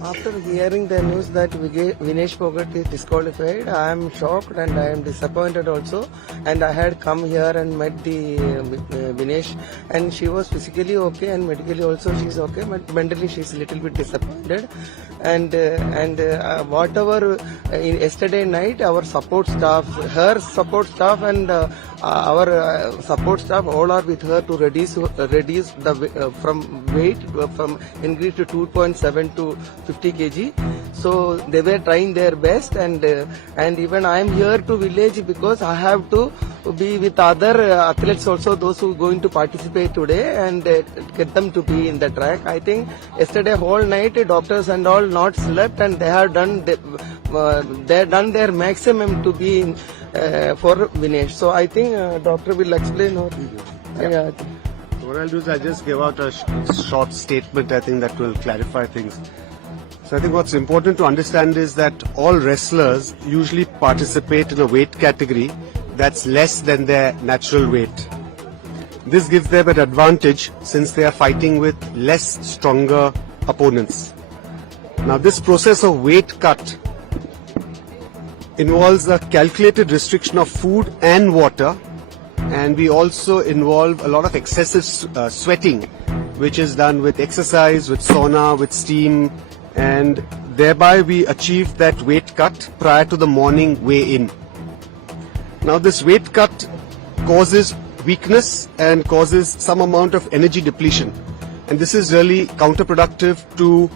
After hearing the news that Vinesh Phogat is disqualified, I am shocked and I am disappointed also. And I had come here and met the Vinesh, and she was physically okay and medically also she is okay, but mentally she is a little bit disappointed. And whatever yesterday night, our support staff, her support staff and our support staff all are with her to reduce the from weight from increase to 2.7 to 50 kg. So they were trying their best, and even I am here to village because I have to be with other athletes also, those who are going to participate today, and get them to be in the track. I think yesterday whole night doctors and all not slept, and they have done their maximum to be in, for Vinesh. So I think doctor will explain. Yeah. What I'll do is I'll just give out a short statement, I think that will clarify things. So I think what's important to understand is that all wrestlers usually participate in a weight category that's less than their natural weight. This gives them an advantage since they are fighting with less stronger opponents. Now this process of weight cut involves a calculated restriction of food and water, and we also involve a lot of excessive sweating, which is done with exercise, with sauna, with steam, and thereby we achieve that weight cut prior to the morning weigh-in. Now this weight cut causes weakness and causes some amount of energy depletion, and this is really counterproductive to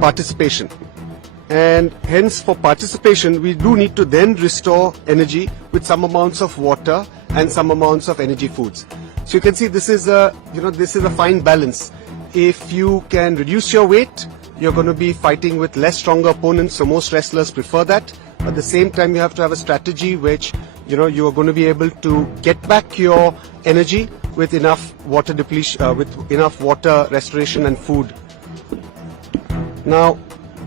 participation. And hence for participation we do need to then restore energy with some amounts of water and some amounts of energy foods. So you can see this is a fine balance. If you can reduce your weight, you're going to be fighting with less stronger opponents, so most wrestlers prefer that. At the same time, you have to have a strategy which you are going to be able to get back your energy with enough water depletion, with enough water restoration and food. Now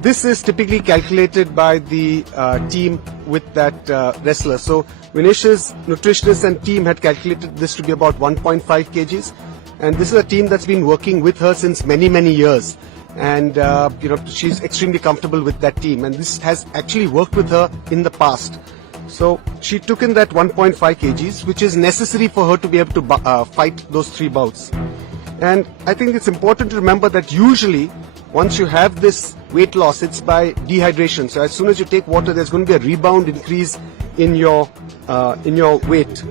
this is typically calculated by the team with that wrestler. So Vinesh's nutritionist and team had calculated this to be about 1.5 kgs, and this is a team that's been working with her since many years, and she's extremely comfortable with that team, and this has actually worked with her in the past. So she took in that 1.5 kgs, which is necessary for her to be able to fight those 3 bouts. And I think it's important to remember that usually once you have this weight loss, it's by dehydration. So as soon as you take water, there's going to be a rebound increase in your weight.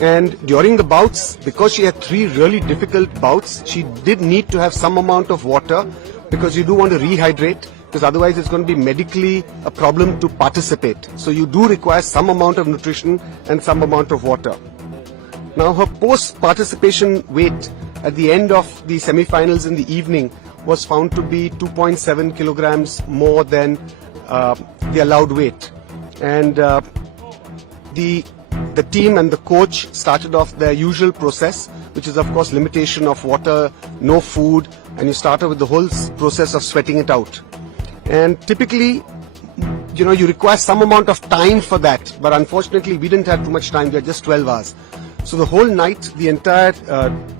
And during the bouts, because she had 3 really difficult bouts, she did need to have some amount of water, because you do want to rehydrate, because otherwise it's going to be medically a problem to participate. So you do require some amount of nutrition and some amount of water. Now her post-participation weight at the end of the semi-finals in the evening was found to be 2.7 kilograms more than the allowed weight. And the team and the coach started off their usual process, which is of course limitation of water, no food, and you started with the whole process of sweating it out. And typically, you require some amount of time for that, but unfortunately we didn't have too much time. We had just 12 hours. So the whole night, the entire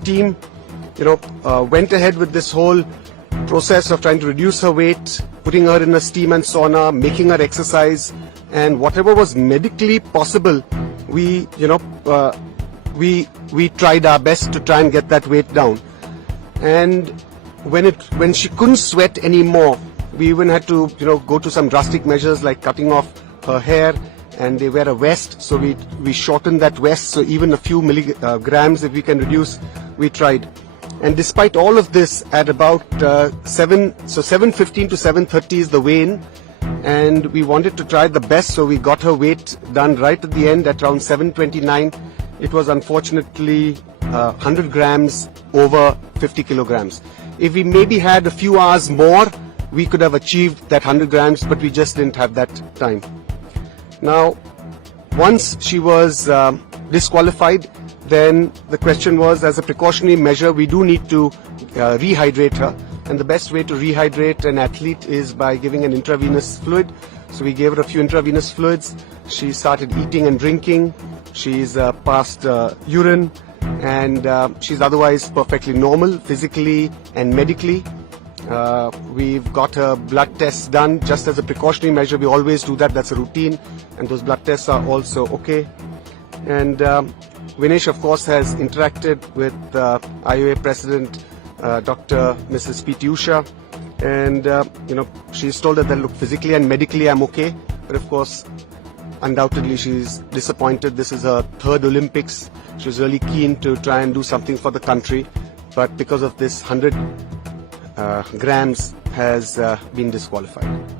team, went ahead with this whole process of trying to reduce her weight, putting her in a steam and sauna, making her exercise, and whatever was medically possible, we tried our best to try and get that weight down. And when she couldn't sweat anymore, we even had to go to some drastic measures like cutting off her hair, and they wear a vest, so we shortened that vest, so even a few milligrams if we can reduce, we tried. And despite all of this, at about 7:15 to 7:30 is the weigh-in, and we wanted to try the best, so we got her weight done right at the end at around 7:29. It was unfortunately 100 grams over 50 kilograms. If we maybe had a few hours more, we could have achieved that 100 grams, but we just didn't have that time. Now, once she was disqualified, then the question was, as a precautionary measure, we do need to rehydrate her, and the best way to rehydrate an athlete is by giving an intravenous fluid. So we gave her a few intravenous fluids. She started eating and drinking. She's passed urine, and she's otherwise perfectly normal physically and medically. We've got her blood tests done just as a precautionary measure. We always do that. That's a routine. And those blood tests are also okay. And Vinesh, of course, has interacted with IOA President Dr. Mrs. P.T. Usha. And, she's told her that, look, physically and medically I'm okay. But, of course, undoubtedly she's disappointed. This is her third Olympics. She was really keen to try and do something for the country. But because of this 100 grams has been disqualified.